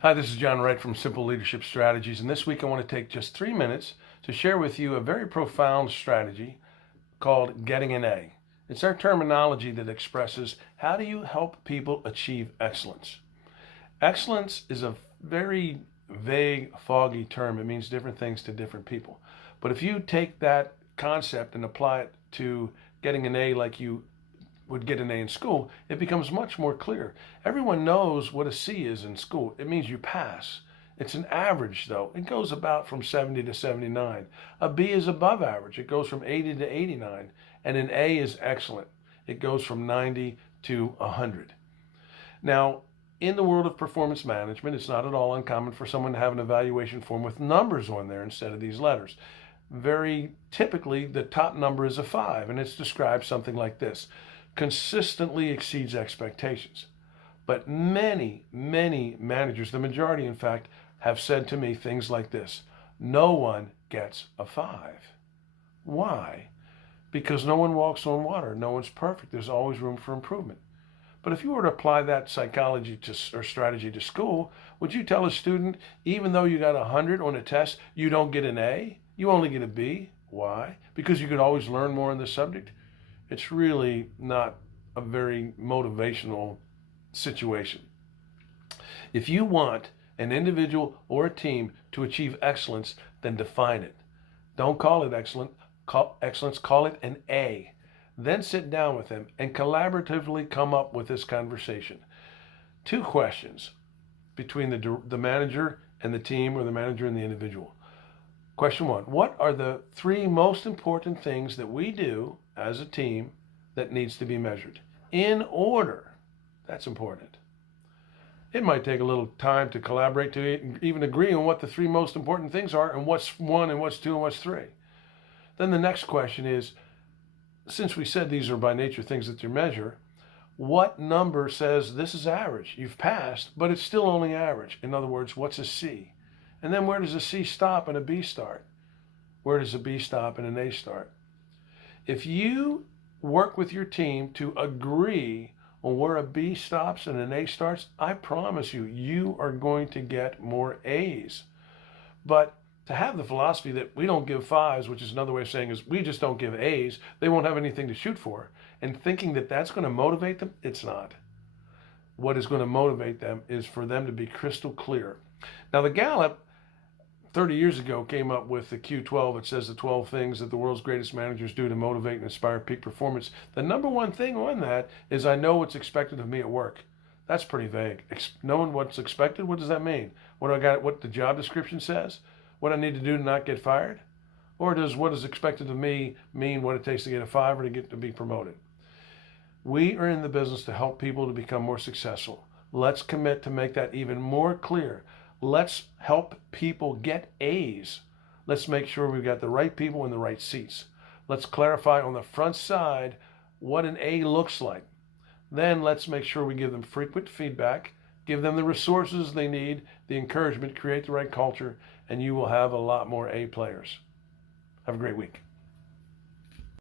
Hi, this is John Wright from Simple Leadership Strategies, and this week I want to take just 3 minutes to share with you a very profound strategy called getting an A. It's our terminology that expresses how do you help people achieve excellence. Excellence is a very vague, foggy term. It means different things to different people. But if you take that concept and apply it to getting an A like you would get an A in school, it becomes much more clear. Everyone knows what a C is in school. It means you pass. It's an average, though. It goes about from 70 to 79. A B is above average. It goes from 80 to 89. And an A is excellent. It goes from 90 to 100. Now, in the world of performance management, it's not at all uncommon for someone to have an evaluation form with numbers on there instead of these letters. Very typically, the top number is a 5, and it's described something like this: consistently exceeds expectations. But many managers, the majority in fact, have said to me things like this: no one gets a 5. Why? Because no one walks on water. No one's perfect. There's always room for improvement. But if you were to apply that psychology or strategy to school, would you tell a student, even though you got 100 on a test, you don't get an A? You only get a B? Why? Because you could always learn more on the subject? It's really not a very motivational situation. If you want an individual or a team to achieve excellence, then define it. Don't call it excellence, call it an A. Then sit down with them and collaboratively come up with this conversation. 2 questions between the manager and the team, or the manager and the individual. Question 1, what are the 3 most important things that we do as a team that needs to be measured? In order. That's important. It might take a little time to collaborate to even agree on what the 3 most important things are, and what's 1 and what's 2 and what's 3. Then the next question is, since we said these are by nature things that you measure, what number says this is average? You've passed, but it's still only average. In other words, what's a C? And then where does a C stop and a B start? Where does a B stop and an A start? If you work with your team to agree on where a B stops and an A starts, I promise you, you are going to get more A's. But to have the philosophy that we don't give 5s, which is another way of saying is we just don't give A's, they won't have anything to shoot for, and thinking that that's going to motivate them, it's not. What is going to motivate them is for them to be crystal clear. Now, the Gallup 30 years ago came up with the Q12. It says the 12 things that the world's greatest managers do to motivate and inspire peak performance. The number 1 thing on that is I know what's expected of me at work. That's pretty vague. Knowing what's expected, what does that mean? What the job description says? What I need to do to not get fired? Or does what is expected of me mean what it takes to get a 5 or to get to be promoted? We are in the business to help people to become more successful. Let's commit to make that even more clear. Let's help people get A's. Let's make sure we've got the right people in the right seats. Let's clarify on the front side what an A looks like. Then let's make sure we give them frequent feedback, give them the resources they need, the encouragement, create the right culture, and you will have a lot more A players. Have a great week.